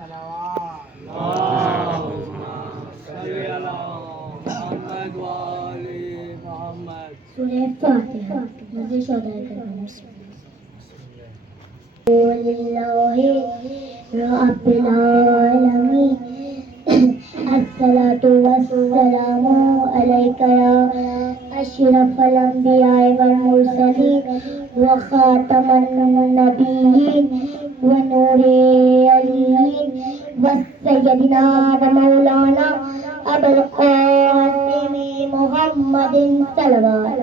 سورہ فاتحہ مجھے شودہ کرنا للہ رب العالمین الصلاۃ والسلام علیک یا اشرف الانبیاء والمرسلین وخاتم النبیین ونور علیین وسیدنا ومولانا ابو القاسم محمد صلوات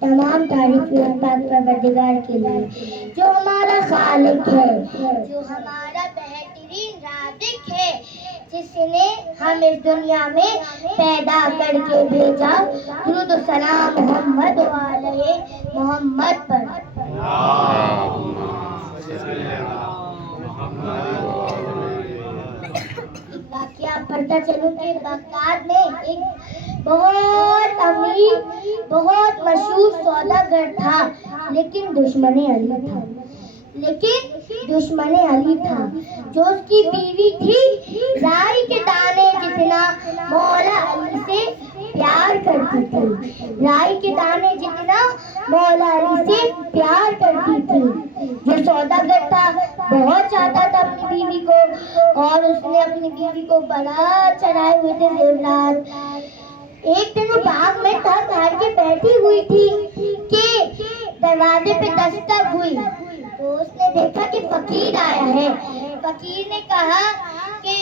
تمام تعریف پاک پروردگار کے لیے جو ہمارا خالق ہے، جو ہمارا بہترین رازق ہے، جس نے ہم اس دنیا میں پیدا کر کے بھیجا. درود و سلام محمد و علیہ محمد پر. واقعہ پڑھتا چلوں کہ بغداد میں ایک بہت امیر بہت مشہور سوداگر تھا، لیکن دشمن علی تھا. جو اس کی بیوی تھی رائی کے دانے جتنا مولا علی سے پیار کرتی تھی، رائی کے دانے جتنا مولا علی سے پیار کرتی تھی. جو سوداگر تھا بہت چاہتا تھا اپنی بیوی کو، اور اس نے اپنی بیوی کو بڑا چڑھائے ہوئے تھے زیورات. ایک دن وہ باغ میں تھک ہار کے بیٹھی ہوئی تھی کہ دروازے پہ دستک ہوئی تو اس نے دیکھا کہ فقیر آیا ہے. فقیر نے کہا کہ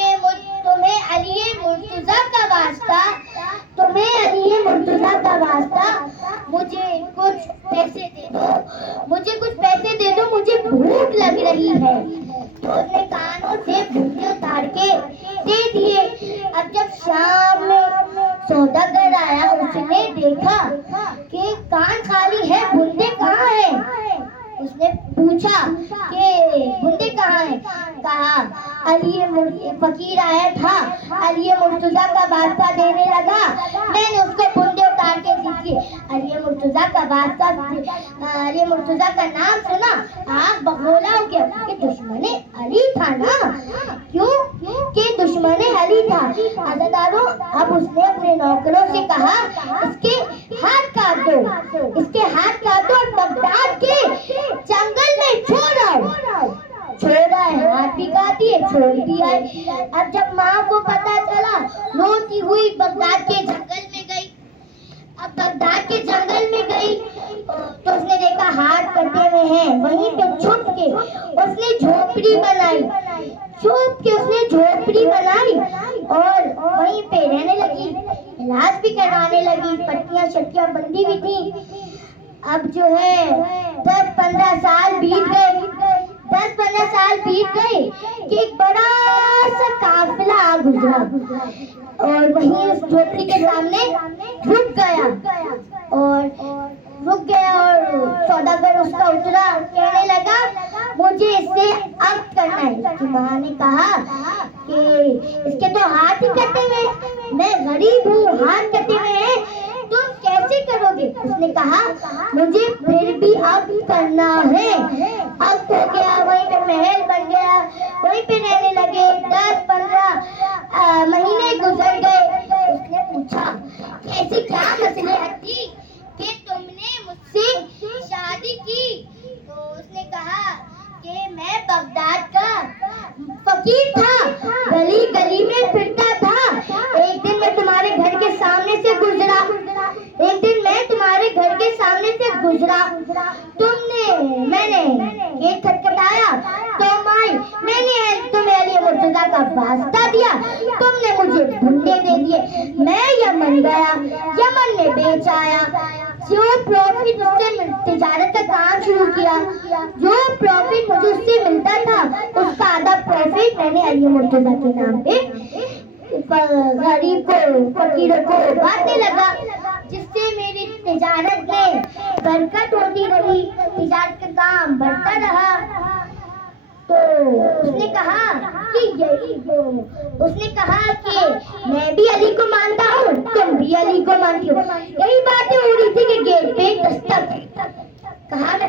تمہیں علی مرتضیٰ کا واسطہ، مجھے کچھ پیسے دے دو، مجھے بھوک لگ رہی ہے. تو اس نے کانوں سے بھوکے اتار کے دے دیے. اب جب شام میں سوداگر آیا، اس نے دیکھا کہ کان خالی ہے، بندے کہاں ہیں؟ اس نے پوچھا کہ بندے کہاں ہیں؟ کہا فقیر آیا تھا، علی مرتضیٰ کا واسطہ دینے لگا، میں نے اس کو بندے اتار کے دیے. علی مرتضیٰ کا نام سنا آنکھ بگولا ہو گیا کہ دشمن علی تھا نا. کیوں کہ دشمن علی تھا. عزیزانو، اب اس نے اپنے نوکروں سے کہا اس کے ہاتھ کاٹ دو اور بغداد کے جنگل میں چھوڑا ہے. ہاتھ بھی کاٹ دیے، چھوڑ دیا ہے. اب جب ماں کو پتا چلا، روتی ہوئی بغداد کے جنگل میں گئی. تو اس نے دیکھا ہاتھ کٹے ہوئے ہیں. وہیں پہ چھپ کے اس نے جھوپڑی بنائی اور وہیں پہ رہنے لگی. علاج بھی کروانے لگی، پٹیاں شٹیاں بندی بھی تھی. اب جو ہے 10-15 سال بیت گئے کہ ایک بڑا سا قافلہ گزرا اور وہیں اس جھوپڑی کے سامنے رک گیا اور سوداگر اس کا اترا، کہنے لگا مجھے اس سے عقد کرنا ہے. اس کی ماں نے کہا کہ اس کے تو ہاتھ ہی کٹے ہوئے، میں غریب ہوں، ہاتھ کٹے ہوئے ہیں، تم کیسے کرو گے؟ اس نے کہا مجھے پھر بھی عقد کرنا ہے. عقد ہو گیا، وہیں پہ محل بن گیا، وہیں پہ رہنے لگے. 10-15 مہینے گزر گئے. اس نے پوچھا ایسی کیا مصلحت تھی کہ تم نے مجھ سے شادی کی؟ تو اس نے کہا کہ میں بغداد کا فقیر تھا، گلی گلی میں پھرتا تھا. ایک دن میں تمہارے گھر کے سامنے سے گزرا، میں نے یہ کھٹکھٹایا، تم آئی، میں نے تمہیں علی مرتضیٰ کا واسطہ دیا، تم نے مجھے بھنڈے دے دیے. میں یمن گیا، یمن میں بیچ آیا. جو پروفٹ اس سے تجارت کا کام شروع کیا، جو پروفٹ مجھے اس سے ملتا تھا اس کا آدھا پروفٹ میں نے علی مرتضیٰ کے نام پہ غریب کو فقیروں کو بانٹنے لگا، جس سے میری تجارت میں برکت ہوتی رہی، تجارت کا کام بڑھتا رہا. تو اس نے کہا کہ میں بھی علی کو مانتا ہوں، تم بھی علی کو مانتی ہو. یہی باتیں ہو رہی تھی کہ گیٹ پہ دستک. کہا میں